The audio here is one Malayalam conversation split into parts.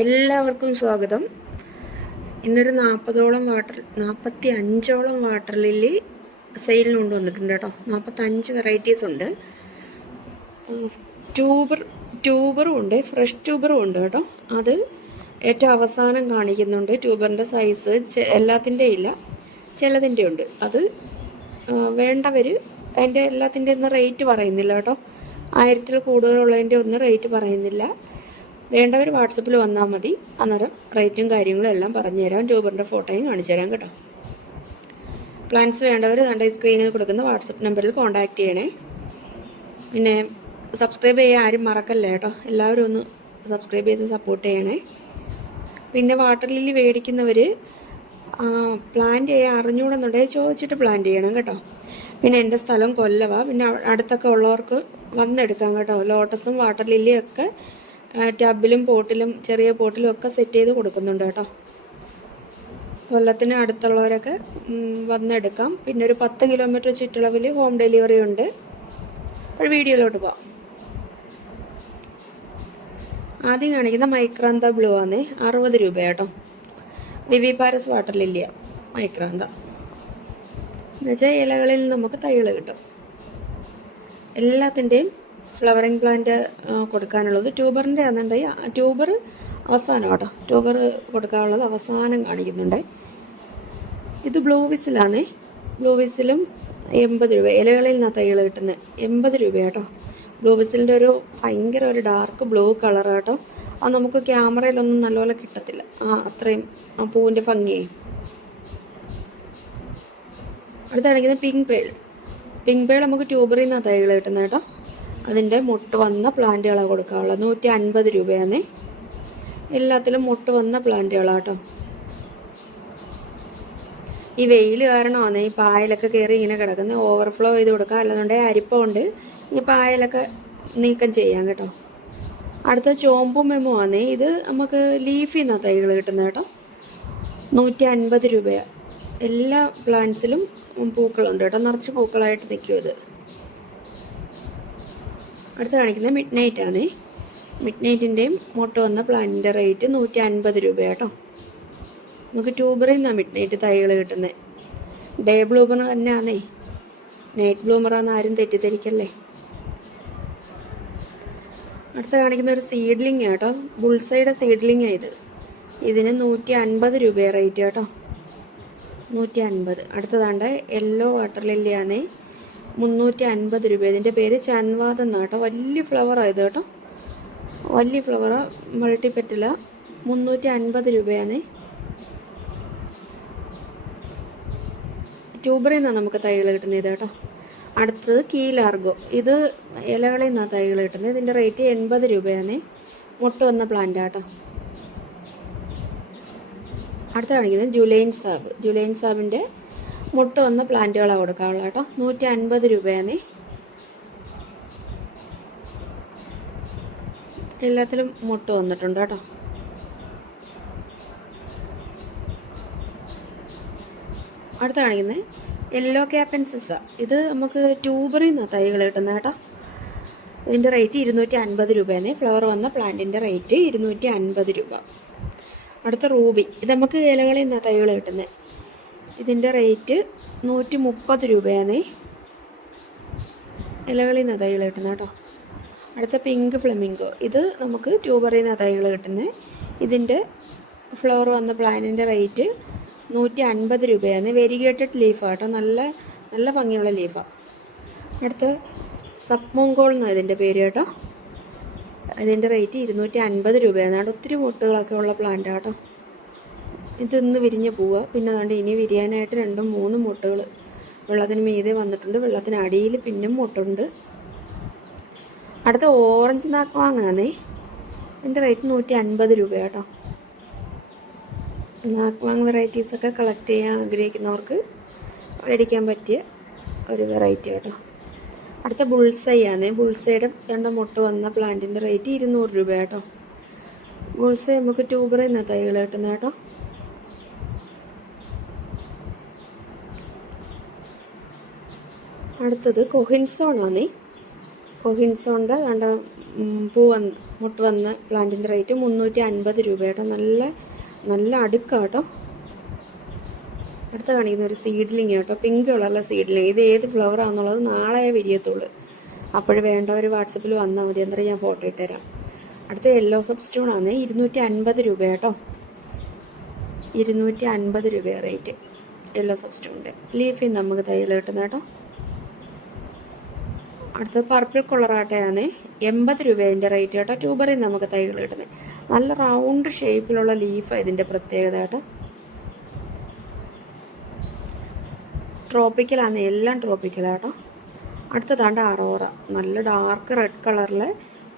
എല്ലാവർക്കും സ്വാഗതം. ഇന്നൊരു 45ഓളം വാട്ടർ ലില്ലി സെയിലിന് കൊണ്ടുവന്നിട്ടുണ്ട് കേട്ടോ. 45 വെറൈറ്റീസ് ഉണ്ട്. ട്യൂബറും ഉണ്ട്, ഫ്രഷ് ട്യൂബറും ഉണ്ട് കേട്ടോ. അത് ഏറ്റവും അവസാനം കാണിക്കുന്നുണ്ട്. ട്യൂബറിൻ്റെ സൈസ് എല്ലാത്തിൻ്റെ ഇല്ല, ചിലതിൻ്റെ ഉണ്ട്. അത് വേണ്ടവർ അതിൻ്റെ എല്ലാത്തിൻ്റെ ഒന്നും റേറ്റ് പറയുന്നില്ല കേട്ടോ. 1000 കൂടുതലുള്ളതിൻ്റെ ഒന്നും റേറ്റ് പറയുന്നില്ല. വേണ്ടവർ വാട്സപ്പിൽ വന്നാൽ മതി. അന്നേരം റേറ്റും കാര്യങ്ങളും എല്ലാം പറഞ്ഞു തരാം. ട്യൂബറിൻ്റെ ഫോട്ടോയും കാണിച്ചു തരാം കേട്ടോ. പ്ലാൻസ് വേണ്ടവർ ഈ സ്ക്രീനിൽ കൊടുക്കുന്ന വാട്സപ്പ് നമ്പറിൽ കോൺടാക്റ്റ് ചെയ്യണേ. പിന്നെ സബ്സ്ക്രൈബ് ചെയ്യാൻ ആരും മറക്കല്ലേ കേട്ടോ. എല്ലാവരും ഒന്ന് സബ്സ്ക്രൈബ് ചെയ്ത് സപ്പോർട്ട് ചെയ്യണേ. പിന്നെ വാട്ടർ ലില്ലി മേടിക്കുന്നവർ പ്ലാന്റ് ചെയ്യാൻ അറിഞ്ഞൂടെന്നുണ്ടെങ്കിൽ ചോദിച്ചിട്ട് പ്ലാന്റ് ചെയ്യണം കേട്ടോ. പിന്നെ എൻ്റെ സ്ഥലം കൊല്ലവാ. പിന്നെ അടുത്തൊക്കെ ഉള്ളവർക്ക് വന്നെടുക്കാം കേട്ടോ. ലോട്ടസും വാട്ടർ ലില്ലിയും ഒക്കെ ടബിലും പോട്ടിലും ചെറിയ പോട്ടിലും ഒക്കെ സെറ്റ് ചെയ്ത് കൊടുക്കുന്നുണ്ട് കേട്ടോ. കൊല്ലത്തിന് അടുത്തുള്ളവരൊക്കെ വന്നെടുക്കാം. പിന്നെ ഒരു 10 കിലോമീറ്റർ ചുറ്റളവിൽ ഹോം ഡെലിവറി ഉണ്ട്. ഒരു വീഡിയോയിലോട്ട് പോവാം. ആദ്യം കാണിക്കുന്ന മൈക്രാന്ത ബ്ലൂ ആണ്. 60 രൂപ കേട്ടോ. വിവി പാരസ് വാട്ടർ ലില്ലിയ മൈക്രാന്ത എന്നുവെച്ചാൽ ഇലകളിൽ നമുക്ക് തൈകൾ കിട്ടും. എല്ലാത്തിൻ്റെയും ഫ്ലവറിങ് പ്ലാന്റ് കൊടുക്കാനുള്ളത് ട്യൂബറിൻ്റെ ആണെന്നുണ്ടെങ്കിൽ ട്യൂബർ അവസാനം കേട്ടോ. ട്യൂബർ കൊടുക്കാനുള്ളത് അവസാനം കാണിക്കുന്നുണ്ട്. ഇത് ബ്ലൂ വിസിലാണേ. ബ്ലൂ വിസിലും 80 രൂപ. ഇലകളിൽ നിന്നാണ് തൈകൾ കിട്ടുന്നത്. 80 രൂപ കേട്ടോ. ബ്ലൂ വിസിലിൻ്റെ ഭയങ്കര ഒരു ഡാർക്ക് ബ്ലൂ കളർ കേട്ടോ. അത് നമുക്ക് ക്യാമറയിലൊന്നും നല്ലപോലെ കിട്ടത്തില്ല. അത്രയും പൂവിൻ്റെ ഭംഗിയായി. അടുത്ത് കാണിക്കുന്നത് പിങ്ക് പേൾ നമുക്ക് ട്യൂബറിൽ നിന്നാണ് തൈകൾ കിട്ടുന്നത് കേട്ടോ. അതിൻ്റെ മുട്ട് വന്ന പ്ലാന്റുകളാണ് കൊടുക്കാനുള്ളത്. 150 രൂപയാണേ. എല്ലാത്തിലും മുട്ട് വന്ന പ്ലാന്റുകളാണ് കേട്ടോ. ഈ വെയിൽ കാരണമാണ് ഈ പായലൊക്കെ കയറി ഇങ്ങനെ കിടക്കുന്നത്. ഓവർഫ്ലോ ചെയ്ത് കൊടുക്കാം. അല്ലെന്നുണ്ടെങ്കിൽ അരിപ്പ കൊണ്ട് ഈ പായലൊക്കെ നീക്കം ചെയ്യാം കേട്ടോ. അടുത്ത ചോമ്പു മെമോ ആണ്. ഇത് നമുക്ക് ലീഫിൽ നിന്നാണ് തൈകൾ കിട്ടുന്നത് കേട്ടോ. 150 രൂപയാണ്. എല്ലാ പ്ലാന്റ്സിലും പൂക്കളുണ്ട് കേട്ടോ. നിറച്ച് പൂക്കളായിട്ട് നിൽക്കും ഇത്. അടുത്ത് കാണിക്കുന്നത് മിഡ് നൈറ്റ് ആണ്. മിഡ് നൈറ്റിൻ്റെയും മുട്ട വന്ന പ്ലാന്റിൻ്റെ റേറ്റ് 150 രൂപ കേട്ടോ. നമുക്ക് ട്യൂബറിൽ നിന്നാണ് മിഡ് നൈറ്റ് തൈകൾ കിട്ടുന്നത്. ഡേ ബ്ലൂമർ തന്നെയാണേ. നൈറ്റ് ബ്ലൂമറാന്ന് ആരും തെറ്റിദ്ധരിക്കല്ലേ. അടുത്ത് കാണിക്കുന്ന ഒരു സീഡ്ലിംഗ് കേട്ടോ. ബുൾസൈഡ് സീഡ്ലിംഗ് ഇത്. ഇതിന് 150 രൂപ റേറ്റ് കേട്ടോ. 150. അടുത്തതാണ്ട് യെല്ലോ വാട്ടർ ലില്ലിയാണേ. 350 രൂപ. ഇതിൻ്റെ പേര് ചൻവാദം എന്നാണ് കേട്ടോ. വലിയ ഫ്ലവറാണ് കേട്ടോ. വലിയ ഫ്ലവറാ, മൾട്ടിപ്പെറ്റല. 350 രൂപയാണ്. ട്യൂബറിൽ നിന്നാണ് നമുക്ക് തൈകൾ കിട്ടുന്നത് കേട്ടോ. അടുത്തത് കീലാർഗോ. ഇത് ഇലകളിൽ നിന്നാണ് തൈകൾ കിട്ടുന്നത്. ഇതിൻ്റെ റേറ്റ് 80 രൂപയാണ്. മുട്ട വന്ന പ്ലാന്റ് കേട്ടോ. അടുത്ത കാണിക്കുന്നത് ജുലൈൻ സാബിൻ്റെ മുട്ട വന്ന പ്ലാന്റുകളാണ് കൊടുക്കാനുള്ളത് കേട്ടോ. 150 രൂപയാണ്. എല്ലാത്തിലും മുട്ട വന്നിട്ടുണ്ട് കേട്ടോ. അടുത്ത കാണിക്കുന്നത് യെല്ലോ ക്യാപ്പൻസിസ. ഇത് നമുക്ക് ട്യൂബറിൽ നിന്നാണ് തൈകൾ കിട്ടുന്നത് കേട്ടോ. ഇതിൻ്റെ റേറ്റ് 250 രൂപയാണ്. ഫ്ലവർ വന്ന പ്ലാന്റിൻ്റെ റേറ്റ് 250 രൂപ. അടുത്ത റൂബി. ഇത് നമുക്ക് ഇലകളിൽ നിന്നാണ് തൈകൾ കിട്ടുന്നത്. ഇതിൻ്റെ റേറ്റ് 130 രൂപയാണ്. ഇലകളിൽ നിന്നാണ് തൈകൾ കിട്ടുന്നത് കേട്ടോ. അടുത്ത പിങ്ക് ഫ്ലെമിംഗോ. ഇത് നമുക്ക് ട്യൂബറിൽ നിന്നാണ് തൈകൾ കിട്ടുന്നത്. ഇതിൻ്റെ ഫ്ലവർ വന്ന പ്ലാന്റിൻ്റെ റേറ്റ് 150 രൂപയാണ്. വെരിഗേറ്റഡ് ലീഫാണ് കേട്ടോ. നല്ല ഭംഗിയുള്ള ലീഫാണ്. അടുത്ത സപ്മോങ്കോൾ എന്നാണ് ഇതിൻ്റെ പേര് കേട്ടോ. ഇതിൻ്റെ റേറ്റ് 250 രൂപയാണ്. അവിടെ ഒത്തിരി മുട്ടുകളൊക്കെ ഉള്ള പ്ലാന്റ് കേട്ടോ. ഇതൊന്ന് വിരിഞ്ഞ് പോവുക. പിന്നെ അതുകൊണ്ട് ഇനി വിരിയാനായിട്ട് 2-3 മുട്ടുകൾ വെള്ളത്തിന് മീതെ വന്നിട്ടുണ്ട്. വെള്ളത്തിന് അടിയിൽ പിന്നും മുട്ടുണ്ട്. അടുത്ത ഓറഞ്ച് നാക്ക്വാങ്ങാന്നേ. ഇതിൻ്റെ റേറ്റ് 150 രൂപ കേട്ടോ. നാക്ക്വാങ് വെറൈറ്റീസൊക്കെ കളക്ട് ചെയ്യാൻ ആഗ്രഹിക്കുന്നവർക്ക് മേടിക്കാൻ പറ്റിയ ഒരു വെറൈറ്റി കേട്ടോ. അടുത്ത ബുൾസൈ ആണ്. ബുൾസൈയുടെ 2 മുട്ട വന്ന പ്ലാന്റിൻ്റെ റേറ്റ് 200 രൂപ കേട്ടോ. ബുൾസൈ നമുക്ക് ട്യൂബറിൽ നിന്ന് തൈകൾ കിട്ടുന്നത് കേട്ടോ. അടുത്തത് കൊഹിൻസോൺ ആണ്. കൊഹിൻസോണ്ട് അതുകൊണ്ട് പൂ വന്ന് മുട്ട് വന്ന പ്ലാന്റിൻ്റെ റേറ്റ് 350 രൂപ കേട്ടോ. നല്ല നല്ല അടുക്കാട്ടോ. അടുത്ത കാണിക്കുന്ന ഒരു സീഡ്ലിങ് കേട്ടോ, പിങ്ക് കളറിലെ സീഡ്ലിങ്. ഇത് ഏത് ഫ്ലവർ ആണെന്നുള്ളത് നാളെ വിരിയത്തുള്ളൂ. അപ്പോൾ വേണ്ടവർ വാട്സപ്പിൽ വന്നാൽ മതി, എന്നിട്ട് ഞാൻ ഫോട്ടോ ഇട്ടുതരാം. അടുത്ത യെല്ലോ സബ്സ്റ്റൂൺ ആണ്, 250 രൂപ കേട്ടോ. 250 രൂപ റേറ്റ് യെല്ലോ സബ്സ്റ്റൂണിൻ്റെ. ലീഫിൽ നമുക്ക് തൈകൾ കിട്ടുന്നത് കേട്ടോ. അടുത്ത പർപ്പിൾ കളറാട്ടയാണ്, 80 രൂപ ഇതിൻ്റെ റേറ്റ് കേട്ടോ. ട്യൂബറിൽ നമുക്ക് തൈകൾ കിട്ടുന്നത്. നല്ല റൗണ്ട് ഷേപ്പിലുള്ള ലീഫാണ് ഇതിൻ്റെ പ്രത്യേകത കേട്ടോ. ട്രോപ്പിക്കലാണ്, എല്ലാം ട്രോപ്പിക്കലാട്ടോ. അടുത്തതാണ്ട് അറോറ, നല്ല ഡാർക്ക് റെഡ് കളറിൽ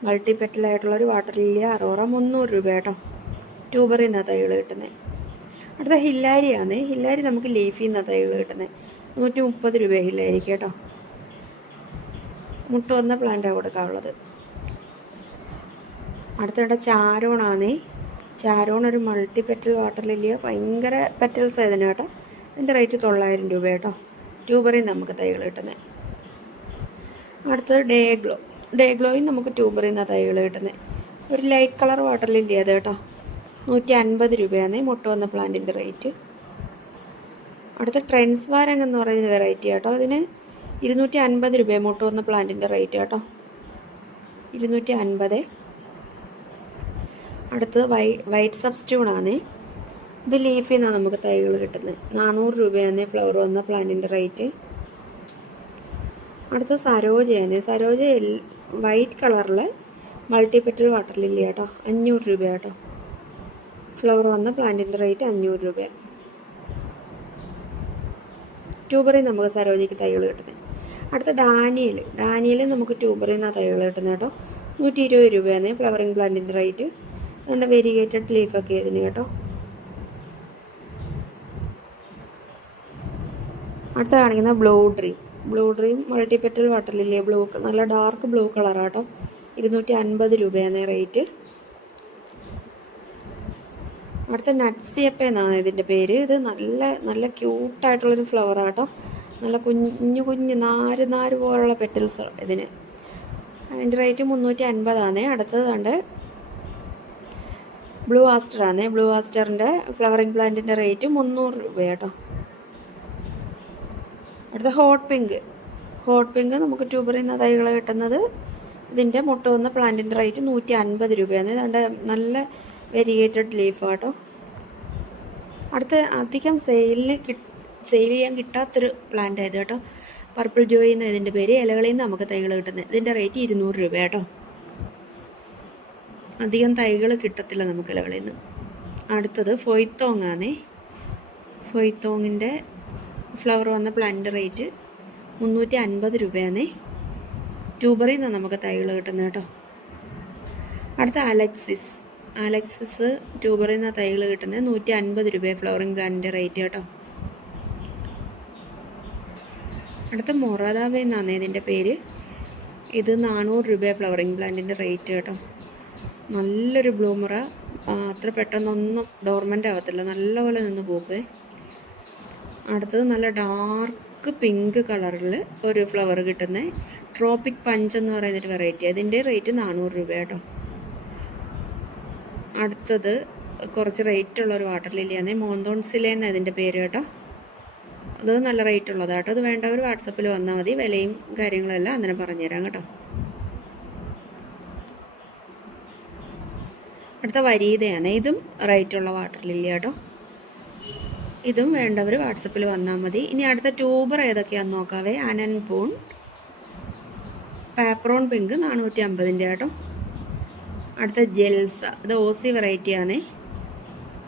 മൾട്ടി പെറ്റലായിട്ടുള്ളൊരു വാട്ടർ ലില്ലിയ അറോറ, 300 രൂപ കേട്ടോ. ട്യൂബറിൽ നിന്നാണ് തൈകൾ കിട്ടുന്നത്. അടുത്ത ഹില്ലാരിയാണ്, ഹില്ലാരി നമുക്ക് ലീഫിൽ നിന്നാണ് തൈകൾ കിട്ടുന്നത്. 130 രൂപ ഹില്ലാരിക്ക് കേട്ടോ. മുട്ട് വന്ന പ്ലാന്റാണ് കൊടുക്കാനുള്ളത്. അടുത്തിടെ ചാരോണാണ്, ചാരോൺ ഒരു മൾട്ടി പെറ്റൽ വാട്ടർ ലില്ലിയ, ഭയങ്കര പെറ്റൽസ് ആയതിന് കേട്ടോ. ഇതിൻ്റെ റേറ്റ് 900 രൂപ കേട്ടോ. ട്യൂബറിൽ നമുക്ക് തൈകൾ കിട്ടുന്നത്. അടുത്തത് ഡേഗ്ലോ, ഡേഗ്ലോയിൽ നമുക്ക് ട്യൂബറിൽ നിന്നാണ് തൈകൾ കിട്ടുന്നത്. ഒരു ലൈറ്റ് കളർ വാട്ടർ ലില്ലിയ അത് കേട്ടോ. 150 രൂപയാണ് മുട്ട വന്ന പ്ലാന്റിൻ്റെ റേറ്റ്. അടുത്ത ട്രെൻസ്വാരങ് എന്ന് പറയുന്ന വെറൈറ്റി കേട്ടോ. അതിന് 250 രൂപ മുട്ട വന്ന പ്ലാന്റിൻ്റെ റേറ്റ് കേട്ടോ. 250. അടുത്തത് വൈറ്റ് സബ്സ്റ്റ്യൂണാണ്. ഇത് ലീഫിൽ നിന്നാണ് നമുക്ക് തൈകൾ കിട്ടുന്നത്. 400 രൂപയാണ് ഫ്ലവർ വന്ന പ്ലാന്റിൻ്റെ റേറ്റ്. അടുത്ത സരോജയാണ്, സരോജ വൈറ്റ് കളറിൽ മൾട്ടിപെറ്റൽ വാട്ടർ ലില്ലി കേട്ടോ. 500 രൂപ കേട്ടോ. ഫ്ലവർ വന്ന പ്ലാന്റിൻ്റെ റേറ്റ് 500 രൂപ. ട്യൂബറിൽ നമുക്ക് സരോജയ്ക്ക് തൈകൾ കിട്ടുന്നത്. അടുത്ത ഡാനിയൽ, ഡാനിയൽ നമുക്ക് ട്യൂബറിൽ നിന്നാണ് തൈകൾ കിട്ടുന്നത് കേട്ടോ. 120 രൂപയാണ് ഫ്ലവറിങ് പ്ലാന്റിൻ്റെ റേറ്റ്. അതുകൊണ്ട് വെരിഗേറ്റഡ് ലീഫൊക്കെ ഇതിന് കേട്ടോ. അടുത്ത കാണിക്കുന്ന blue dream, blue dream multipetal water lily, blue നല്ല ഡാർക്ക് ബ്ലൂ കളറാട്ടോ. 250 രൂപയാണ് റേറ്റ്. അടുത്ത നട്ട്സിയപ്പ എന്നാണ് ഇതിൻ്റെ പേര്. ഇത് നല്ല നല്ല ക്യൂട്ടായിട്ടുള്ളൊരു ഫ്ലവറാട്ടോ. നല്ല കുഞ്ഞു കുഞ്ഞ് നാര് പോലുള്ള പെറ്റൽസ് ഇതിന്. അതിൻ്റെ റേറ്റ് 350 അടുത്തത് കണ്ട് ബ്ലൂ ആസ്റ്ററാണ്. ബ്ലൂ ആസ്റ്ററിൻ്റെ ഫ്ലവറിങ് പ്ലാന്റിൻ്റെ റേറ്റ് 300 രൂപ കേട്ടോ. അടുത്ത ഹോട്ട് പിങ്ക്, ഹോട്ട് പിങ്ക് നമുക്ക് ട്യൂബറിൽ നിന്ന് തൈകൾ കിട്ടുന്നത്. ഇതിൻ്റെ മുട്ട വന്ന പ്ലാന്റിൻ്റെ റേറ്റ് 150 രൂപയാണ്. ഇതാണ്ട് നല്ല വെരിഗേറ്റഡ് ലീഫാട്ടോ. അടുത്ത അധികം സെയിൽ ചെയ്യാൻ കിട്ടാത്തൊരു പ്ലാന്റ് ആയത് കേട്ടോ. പർപ്പിൾ ജോയി എന്ന ഇതിൻ്റെ പേര്. ഇലകളിൽ നിന്ന് നമുക്ക് തൈകൾ കിട്ടുന്നത്. ഇതിൻ്റെ റേറ്റ് 200 രൂപ കേട്ടോ. അധികം തൈകൾ കിട്ടത്തില്ല നമുക്ക് ഇലകളിൽ നിന്ന്. അടുത്തത് ഫൊയ്ത്തോങ് ആണ്. ഫൊയ്ത്തോങ്ങിൻ്റെ ഫ്ലവർ വന്ന പ്ലാന്റിൻ്റെ റേറ്റ് 350 രൂപയാണ്. ട്യൂബറിൽ നിന്ന് നമുക്ക് തൈകൾ കിട്ടുന്നത് കേട്ടോ. അടുത്ത അലക്സിസ്, അലക്സിസ് ട്യൂബറിൽ നിന്ന് തൈകൾ കിട്ടുന്നത്. 150 രൂപ ഫ്ലവറിങ് പ്ലാന്റിൻ്റെ റേറ്റ് കേട്ടോ. അടുത്ത മൊറാദാവ എന്നാണ് ഇതിൻ്റെ പേര്. ഇത് 400 രൂപ ഫ്ലവറിങ് പ്ലാന്റിൻ്റെ റേറ്റ് കേട്ടോ. നല്ലൊരു ബ്ലൂമറ, അത്ര പെട്ടെന്നൊന്നും ഡോർമെൻ്റ് ആവത്തില്ല, നല്ലപോലെ നിന്ന് പോക്കേ. അടുത്തത് നല്ല ഡാർക്ക് പിങ്ക് കളറിൽ ഒരു ഫ്ലവർ കിട്ടുന്ന ട്രോപ്പിക് പഞ്ച് എന്ന് പറയുന്നൊരു വെറൈറ്റി. അതിൻ്റെ റേറ്റ് 400 രൂപ കേട്ടോ. അടുത്തത് കുറച്ച് റേറ്റ് ഉള്ളൊരു വാട്ടർ ലില്ലിയാണ്, മോന്തോൺസിലെ എന്ന് അതിൻ്റെ പേര് കേട്ടോ. അത് നല്ല റേറ്റ് ഉള്ളതാണ് കേട്ടോ. അത് വേണ്ടവർ വാട്സപ്പിൽ വന്നാൽ മതി, വിലയും കാര്യങ്ങളെല്ലാം അങ്ങനെ പറഞ്ഞുതരാം കേട്ടോ. അടുത്ത വരീതയാണ്, ഇതും റേറ്റുള്ള വാട്ടർ ലില്ലി കേട്ടോ. ഇതും വേണ്ടവർ വാട്സപ്പിൽ വന്നാൽ മതി. ഇനി അടുത്ത ട്യൂബർ ഏതൊക്കെയാണെന്ന് നോക്കാവേ. അനൻപൂൺ, പാപ്രോൺ പിങ്ക് 450 കേട്ടോ. അടുത്ത ജെൽസ, ഇത് ഓസി വെറൈറ്റിയാണ്.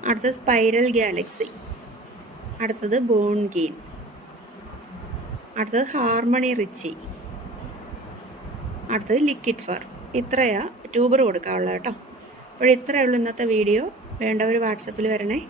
അടുത്ത സ്പൈറൽ ഗാലക്സി. അടുത്തത് ബോൺഗീൻ. അടുത്തത് ഹാർമണി റിച്ചി. അടുത്തത് ലിക്വിഡ് ഫർ. ഇത്രയാ ട്യൂബർ കൊടുക്കാനുള്ളത് കേട്ടോ. അപ്പോൾ ഇത്രയേ ഉള്ളൂ ഇന്നത്തെ വീഡിയോ. വേണ്ടവർ വാട്സപ്പിൽ വരണേ.